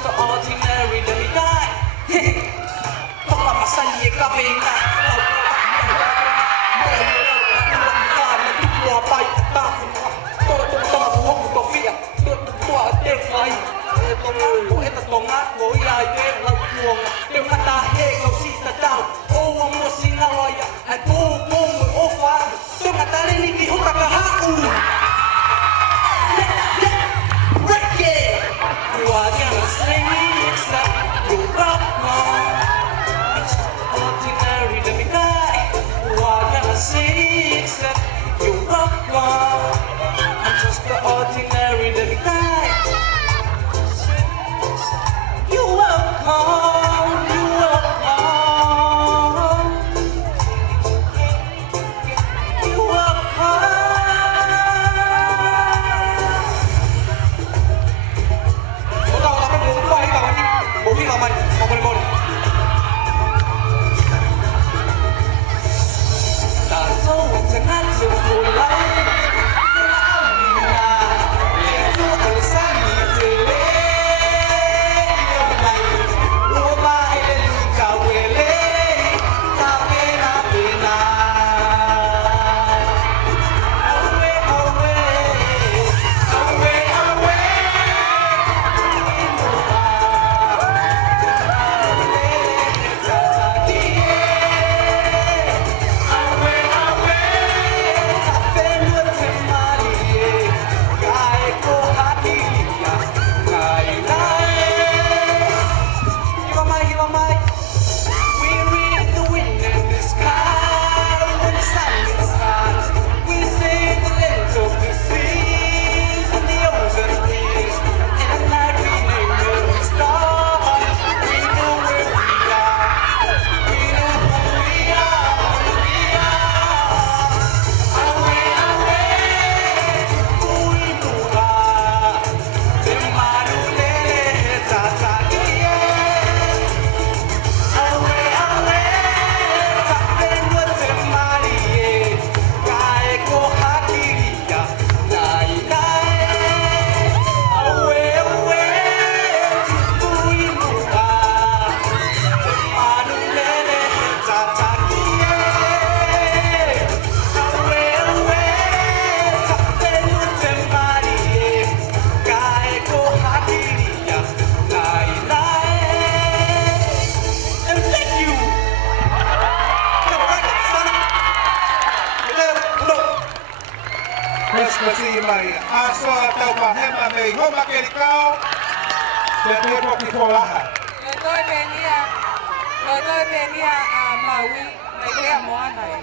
just the ordinary demigod. Pagmamasan niya kami na Wapay at bakit huwag mo fiya Defy Ito nga ko Iayay Lagpuang Yung atahig Ang sita daw O ang mo sinawaya At bubong mo ofan Yung atarinig Iho kakahaon Reggae Huwag ang snakes Na Europe mo It's ordinary na bigay Huwag ang snakes Na Europe mo I'm just the ordinary that we die. You're welcome, you're welcome. You're welcome. Ikaw, dapat mo buhay ka man. Buhay ka man. Mamuli-muli. Tazo, it's an answer for life. Kasi may aso at tawahema may homakelikao Jadi po kikolahan Lotoy Benia Maui May kaya mo anay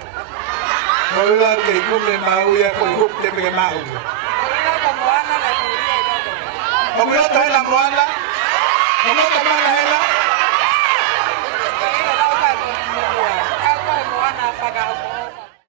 Wala kay kumle maui ako ihuk te pega maui Wala ka mo anay na tuloy Wala tayo lang wala Wala